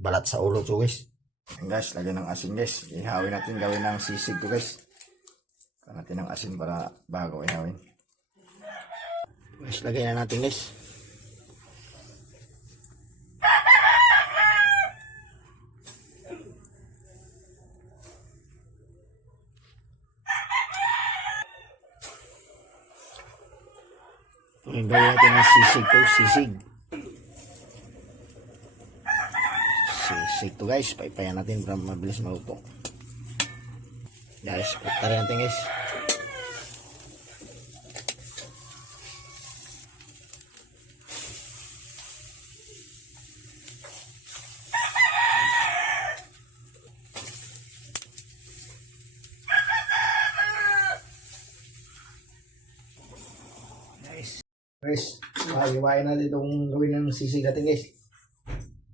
balat sa ulo to guys. Ayan guys, lagyan ng asin guys. Ihawin natin, gawin ng sisig to guys. Lagyan natin ng asin para bago ihawin. Guys, lagay na natin guys. Gawin natin ang sisig to, sisig. Sisig to guys, paipayan natin para mabilis maluto. Guys, patarin natin guys. Guys, hiwain natin itong gawin ng sisig natin guys.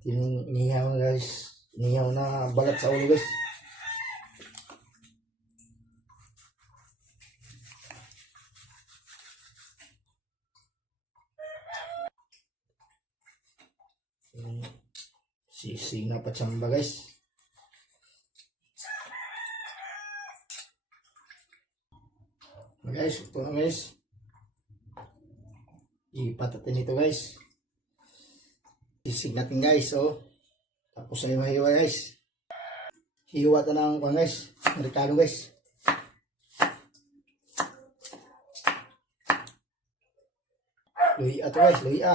Inihaw na guys. Inihaw na balat sa ulo guys. Sisig na patsamba guys. Guys, ito na guys. Ipatatin ito guys. Sisig natin guys, oh. Tapos ay mahiwa guys. Hiwa ito ng guys. Amerikano guys. Luya ito guys, luya.